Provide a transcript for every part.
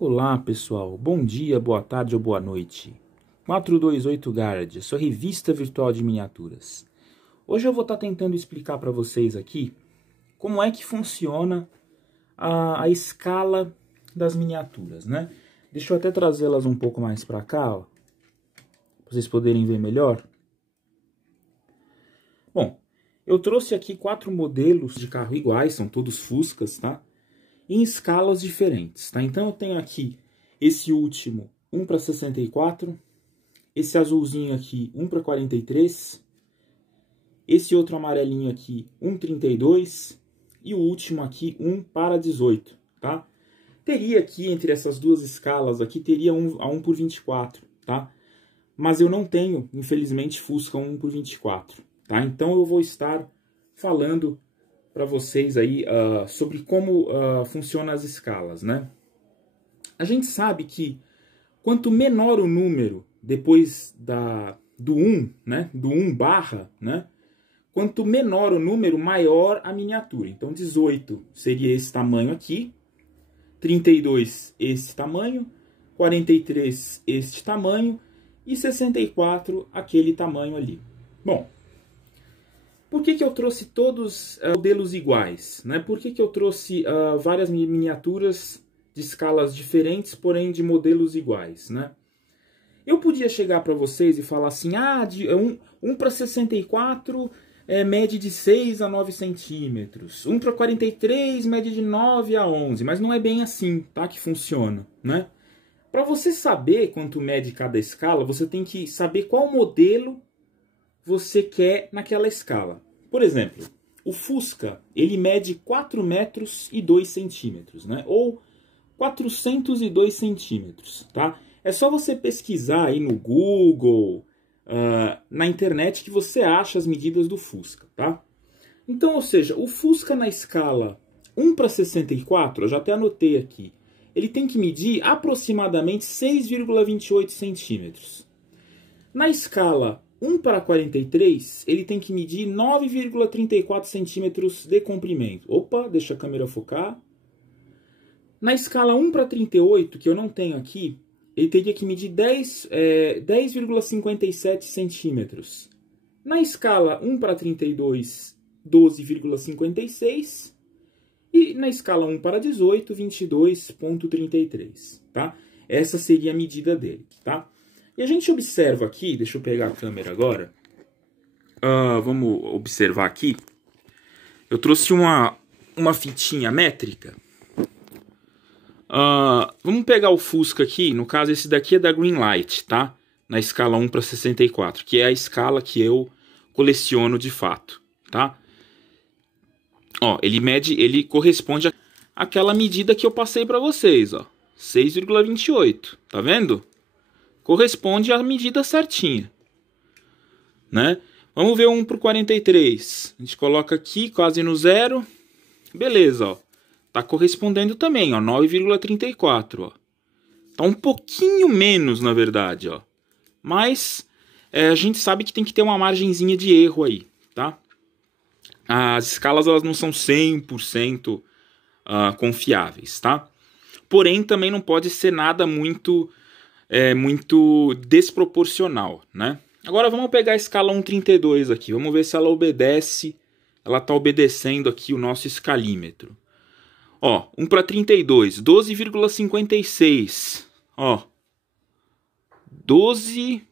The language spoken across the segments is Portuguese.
Olá pessoal, bom dia, boa tarde ou boa noite. 428 Gard, sua revista virtual de miniaturas. Hoje eu vou estar tentando explicar para vocês aqui como é que funciona a escala das miniaturas, né? Deixa eu até trazê-las um pouco mais para cá, ó, para vocês poderem ver melhor. Bom, eu trouxe aqui 4 modelos de carro iguais, são todos Fuscas, tá? Em escalas diferentes, tá? Então eu tenho aqui esse último 1 para 64, esse azulzinho aqui 1 para 43, esse outro amarelinho aqui 1,32 e o último aqui 1 para 18, tá? Teria aqui entre essas duas escalas aqui teria a 1 por 24, tá? Mas eu não tenho, infelizmente, Fusca 1 por 24, tá? Então eu vou estar falando para vocês aí sobre como funcionam as escalas, né? A gente sabe que quanto menor o número depois do 1, né? Do 1 barra, né? Quanto menor o número, maior a miniatura. Então 18 seria esse tamanho aqui, 32 esse tamanho, 43 este tamanho e 64 aquele tamanho ali. Bom, por que eu trouxe todos modelos iguais? Né? Por que eu trouxe várias miniaturas de escalas diferentes, porém de modelos iguais? Né? Eu podia chegar para vocês e falar assim, 1 para 64 mede de 6 a 9 centímetros, 1 para 43 mede de 9 a 11, mas não é bem assim, tá, que funciona, né? Para você saber quanto mede cada escala, você tem que saber qual modelo você quer naquela escala. Por exemplo, o Fusca, ele mede 4 metros e 2 centímetros, né? Ou 402 centímetros, tá? É só você pesquisar aí no Google, na internet, que você acha as medidas do Fusca, tá? Então, ou seja, o Fusca na escala 1 para 64, eu já até anotei aqui, ele tem que medir aproximadamente 6,28 centímetros. Na escala 1 para 43, ele tem que medir 9,34 centímetros de comprimento. Opa, deixa a câmera focar. Na escala 1 para 38, que eu não tenho aqui, ele teria que medir 10,57 centímetros. Na escala 1 para 32, 12,56. E na escala 1 para 18, 22,33. Tá? Essa seria a medida dele. Tá? E a gente observa aqui, deixa eu pegar a câmera agora. Vamos observar aqui. Eu trouxe uma fitinha métrica. Vamos pegar o Fusca aqui, no caso esse daqui é da Greenlight, tá? Na escala 1 para 64, que é a escala que eu coleciono de fato, tá? Ó, ele corresponde àquela medida que eu passei para vocês, ó, 6,28, tá vendo? Corresponde à medida certinha, né? Vamos ver 1 por 43, a gente coloca aqui quase no zero, beleza, ó. Tá correspondendo também, ó, 9,34, ó. Tá um pouquinho menos, na verdade, ó. Mas a gente sabe que tem que ter uma margenzinha de erro aí, tá? As escalas, elas não são 100% confiáveis, tá? Porém, também não pode ser nada muito desproporcional, né? Agora vamos pegar a escala 1,32 aqui. Vamos ver se ela obedece, ela tá obedecendo aqui o nosso escalímetro. Ó, 1 para 32, 12,56. Ó, 12,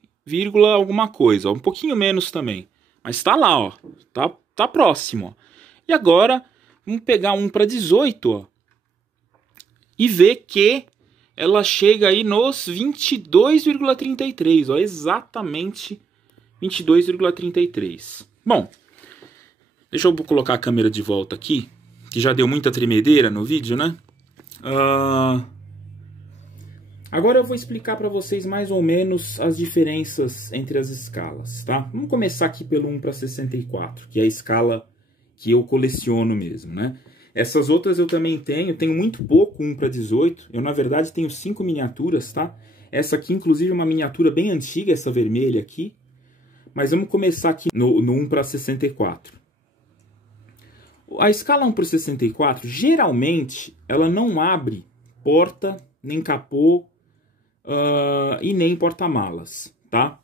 alguma coisa. Ó, um pouquinho menos também. Mas tá lá, ó. Tá próximo. Ó. E agora, vamos pegar 1 para 18, ó. E ver que ela chega aí nos 22,33. Ó, exatamente 22,33. Bom, deixa eu colocar a câmera de volta aqui, que já deu muita tremedeira no vídeo, né? Agora eu vou explicar para vocês mais ou menos as diferenças entre as escalas, tá? Vamos começar aqui pelo 1 para 64, que é a escala que eu coleciono mesmo, né? Essas outras eu também tenho muito pouco 1 para 18. Eu, na verdade, tenho 5 miniaturas, tá? Essa aqui, inclusive, é uma miniatura bem antiga, essa vermelha aqui. Mas vamos começar aqui no 1 para 64. A escala 1 por 64, geralmente, ela não abre porta nem capô e nem porta-malas, tá?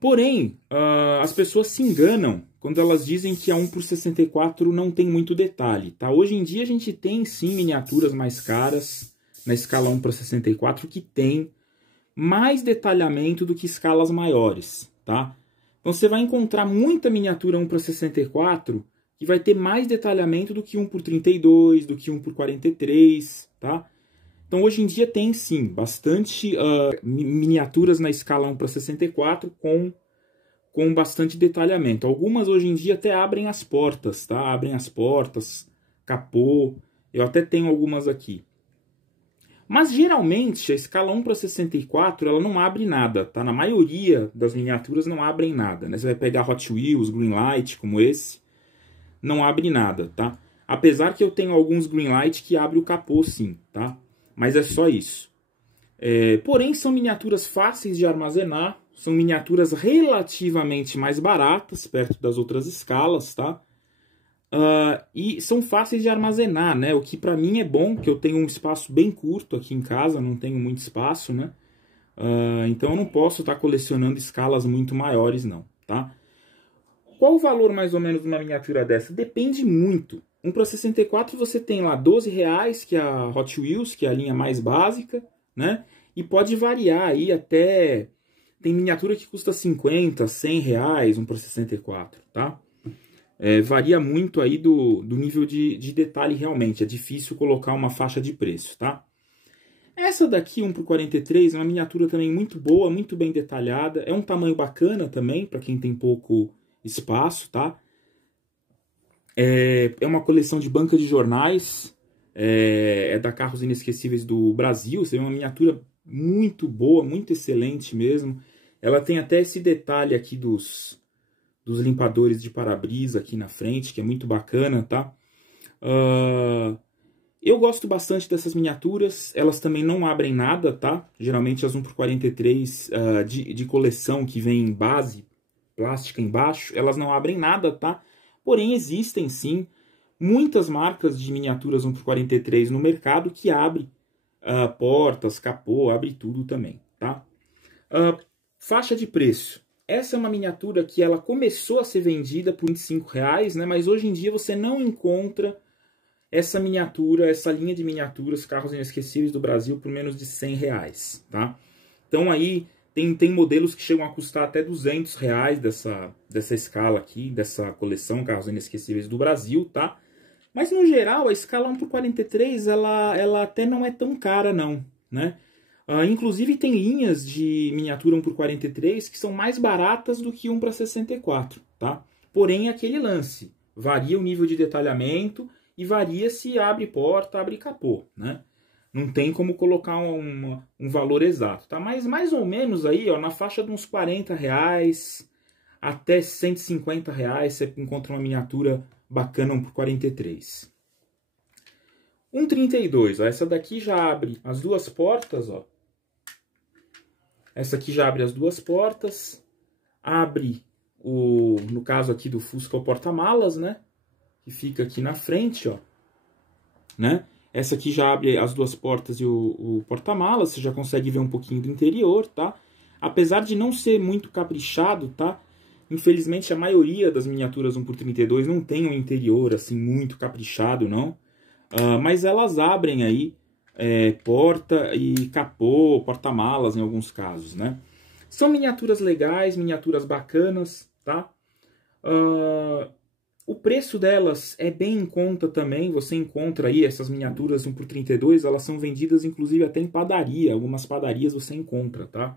Porém, as pessoas se enganam quando elas dizem que a 1x64 não tem muito detalhe, tá? Hoje em dia a gente tem sim miniaturas mais caras na escala 1x64 que tem mais detalhamento do que escalas maiores, tá? Então você vai encontrar muita miniatura 1x64 que vai ter mais detalhamento do que 1x32, do que 1x43, tá? Então hoje em dia tem sim bastante miniaturas na escala 1x64 com bastante detalhamento. Algumas hoje em dia até abrem as portas, tá? Abrem as portas, capô. Eu até tenho algumas aqui. Mas geralmente a escala 1x64 ela não abre nada, tá? Na maioria das miniaturas não abrem nada, né? Você vai pegar Hot Wheels, Greenlight, como esse, não abre nada, tá? Apesar que eu tenho alguns Greenlight que abre o capô sim, tá? Mas é só isso. Porém são miniaturas fáceis de armazenar, são miniaturas relativamente mais baratas, perto das outras escalas, tá? E são fáceis de armazenar, né? O que pra mim é bom, que eu tenho um espaço bem curto aqui em casa, não tenho muito espaço, né? Então eu não posso estar colecionando escalas muito maiores, não, tá? Qual o valor mais ou menos de uma miniatura dessa? Depende muito. 1x64 você tem lá R$12, que é a Hot Wheels, que é a linha mais básica, né? E pode variar aí até... Tem miniatura que custa 50, R$100, 1x64, tá? Varia muito aí do nível de detalhe realmente. É difícil colocar uma faixa de preço, tá? Essa daqui, 1x43, é uma miniatura também muito boa, muito bem detalhada. É um tamanho bacana também, para quem tem pouco espaço, tá? É uma coleção de banca de jornais. É da Carros Inesquecíveis do Brasil. É uma miniatura muito boa, muito excelente mesmo. Ela tem até esse detalhe aqui dos limpadores de para-brisa aqui na frente, que é muito bacana, tá? Eu gosto bastante dessas miniaturas. Elas também não abrem nada, tá? Geralmente as 1x43 de coleção que vem em base plástica embaixo, elas não abrem nada, tá? Porém, existem sim muitas marcas de miniaturas 1x43 no mercado que abrem portas, capô, abre tudo também, tá? Faixa de preço. Essa é uma miniatura que ela começou a ser vendida por R$25, né? Mas hoje em dia você não encontra essa miniatura, essa linha de miniaturas Carros Inesquecíveis do Brasil por menos de R$100, tá? Então aí tem modelos que chegam a custar até R$200 dessa escala aqui, dessa coleção Carros Inesquecíveis do Brasil, tá? Mas no geral a escala 1x43 ela até não é tão cara não, né? Inclusive tem linhas de miniatura 1x43 que são mais baratas do que 1x64, tá? Porém aquele lance, varia o nível de detalhamento e varia se abre porta, abre capô, né? Não tem como colocar um valor exato, tá? Mas mais ou menos aí, ó, na faixa de uns R$40 até R$150 você encontra uma miniatura bacana 1x43. 1.32, ó, essa daqui já abre as duas portas, ó. Essa aqui já abre as duas portas, abre no caso aqui do Fusca, o porta-malas, né? Que fica aqui na frente, ó, né? Essa aqui já abre as duas portas e o porta-malas, você já consegue ver um pouquinho do interior, tá? Apesar de não ser muito caprichado, tá? Infelizmente a maioria das miniaturas 1x32 não tem um interior assim muito caprichado, não. Mas elas abrem aí porta e capô, porta-malas em alguns casos, né? São miniaturas legais, miniaturas bacanas, tá? O preço delas é bem em conta também. Você encontra aí essas miniaturas 1x32, elas são vendidas inclusive até em padaria. Algumas padarias você encontra, tá?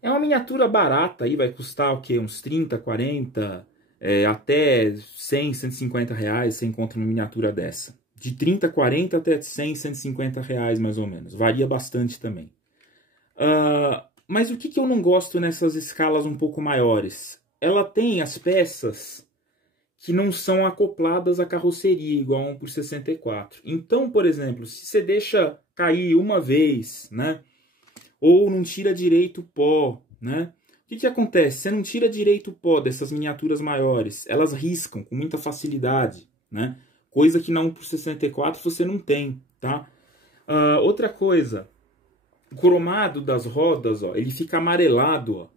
É uma miniatura barata, aí vai custar o quê? Uns 30, 40, até 100, 150 reais você encontra uma miniatura dessa. De 30, 40 até 100, 150 reais mais ou menos. Varia bastante também. Mas o que eu não gosto nessas escalas um pouco maiores? Ela tem as peças que não são acopladas à carroceria, igual a 1x64. Então, por exemplo, se você deixa cair uma vez, né? Ou não tira direito o pó, né? O que acontece? Você não tira direito o pó dessas miniaturas maiores, elas riscam com muita facilidade, né? coisa que na 1x64 você não tem, tá? Outra coisa, o cromado das rodas, ó, ele fica amarelado, ó,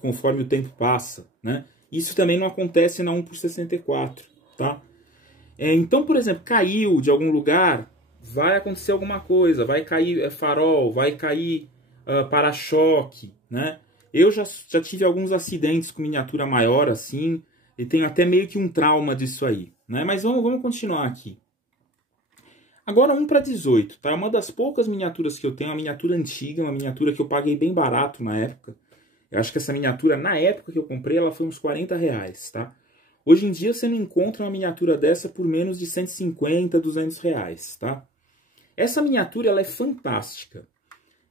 conforme o tempo passa, né? Isso também não acontece na 1x64, tá? Então, por exemplo, caiu de algum lugar, vai acontecer alguma coisa, vai cair farol, vai cair para-choque, né? Eu já tive alguns acidentes com miniatura maior assim, e tenho até meio que um trauma disso aí, né? Mas vamos continuar aqui. Agora 1/18, tá? Uma das poucas miniaturas que eu tenho, uma miniatura antiga, uma miniatura que eu paguei bem barato na época. Eu acho que essa miniatura, na época que eu comprei, ela foi uns R$40, tá? Hoje em dia você não encontra uma miniatura dessa por menos de 150, R$200, tá? Essa miniatura, ela é fantástica.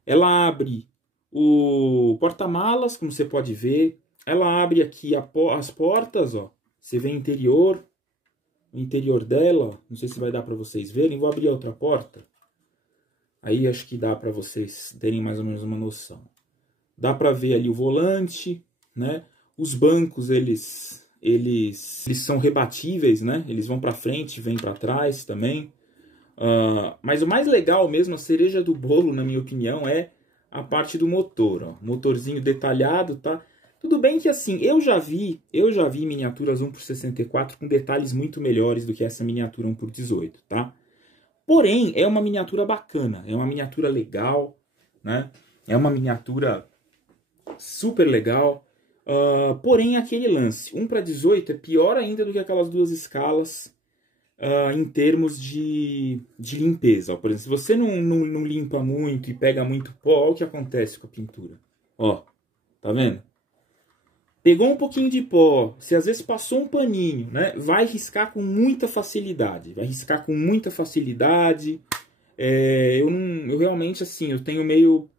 Ela abre o porta-malas, como você pode ver. Ela abre aqui as portas, ó. Você vê o interior dela. Não sei se vai dar para vocês verem. Vou abrir a outra porta. Aí acho que dá para vocês terem mais ou menos uma noção. Dá para ver ali o volante, né? Os bancos, eles são rebatíveis, né? Eles vão para frente, vêm para trás também. Mas o mais legal mesmo, a cereja do bolo, na minha opinião, é a parte do motor, ó. Motorzinho detalhado, tá? Tudo bem que assim, eu já vi miniaturas 1x64 com detalhes muito melhores do que essa miniatura 1x18, tá? Porém, é uma miniatura bacana, é uma miniatura legal, né? É uma miniatura super legal. Porém, aquele lance, 1/18 é pior ainda do que aquelas duas escalas em termos de limpeza. Ó, por exemplo, se você não limpa muito e pega muito pó, olha o que acontece com a pintura. Ó, tá vendo? Pegou um pouquinho de pó, se às vezes passou um paninho, né? Vai riscar com muita facilidade. Vai riscar com muita facilidade. Eu realmente, assim, eu tenho meio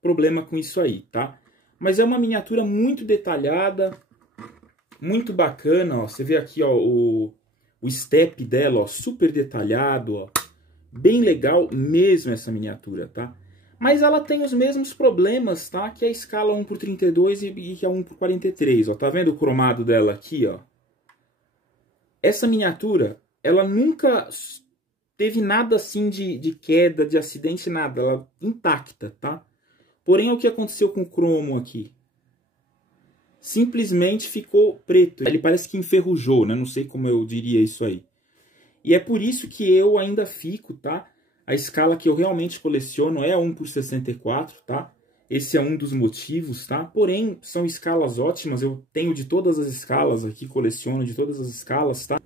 problema com isso aí, tá? Mas é uma miniatura muito detalhada, muito bacana, ó. Você vê aqui, ó, o step dela, ó, super detalhado, ó. Bem legal mesmo essa miniatura, tá? Mas ela tem os mesmos problemas, tá? Que a escala 1x32 e que a 1x43, ó. Tá vendo o cromado dela aqui, ó? Essa miniatura, ela nunca teve nada assim de queda, de acidente, nada. Ela intacta, tá? Porém, o que aconteceu com o cromo aqui? Simplesmente ficou preto. Ele parece que enferrujou, né? Não sei como eu diria isso aí. E é por isso que eu ainda fico, tá? A escala que eu realmente coleciono é a 1x64, tá? Esse é um dos motivos, tá? Porém, são escalas ótimas. Eu tenho de todas as escalas aqui, coleciono de todas as escalas, tá?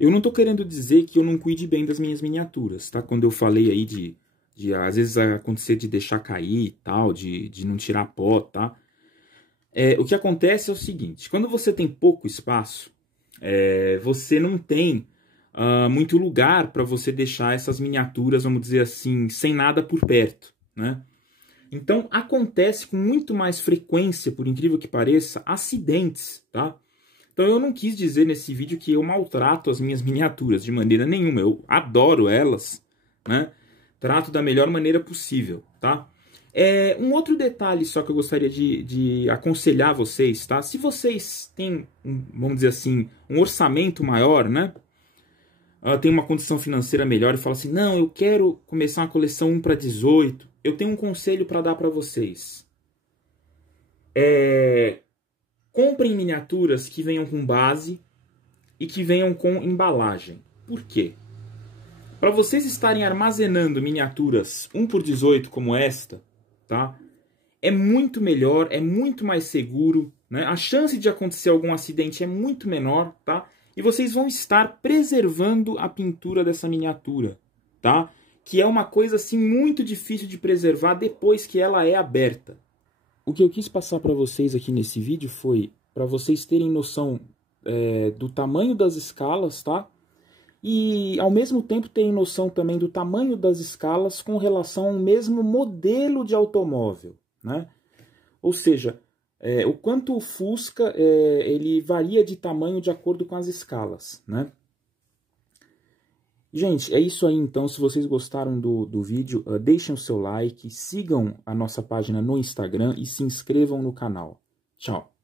Eu não tô querendo dizer que eu não cuide bem das minhas miniaturas, tá? Quando eu falei aí de às vezes acontecer de deixar cair e tal, de não tirar pó, tá? O que acontece é o seguinte, quando você tem pouco espaço, você não tem muito lugar para você deixar essas miniaturas, vamos dizer assim, sem nada por perto, né? Então acontece com muito mais frequência, por incrível que pareça, acidentes, tá? Então eu não quis dizer nesse vídeo que eu maltrato as minhas miniaturas de maneira nenhuma, eu adoro elas, né? Trato da melhor maneira possível, tá? Um outro detalhe só que eu gostaria de aconselhar vocês, tá? Se vocês têm, vamos dizer assim, um orçamento maior, né? Tem uma condição financeira melhor e fala assim, não, eu quero começar uma coleção 1/18. Eu tenho um conselho para dar para vocês. Comprem miniaturas que venham com base e que venham com embalagem. Por quê? Para vocês estarem armazenando miniaturas 1/18 como esta, tá? É muito melhor, é muito mais seguro, né? A chance de acontecer algum acidente é muito menor, tá? E vocês vão estar preservando a pintura dessa miniatura, tá? Que é uma coisa assim muito difícil de preservar depois que ela é aberta. O que eu quis passar para vocês aqui nesse vídeo foi para vocês terem noção do tamanho das escalas, tá? E ao mesmo tempo terem noção também do tamanho das escalas com relação ao mesmo modelo de automóvel, né? Ou seja, o quanto o Fusca ele varia de tamanho de acordo com as escalas, né? Gente, é isso aí então. Se vocês gostaram do vídeo, deixem o seu like, sigam a nossa página no Instagram e se inscrevam no canal. Tchau!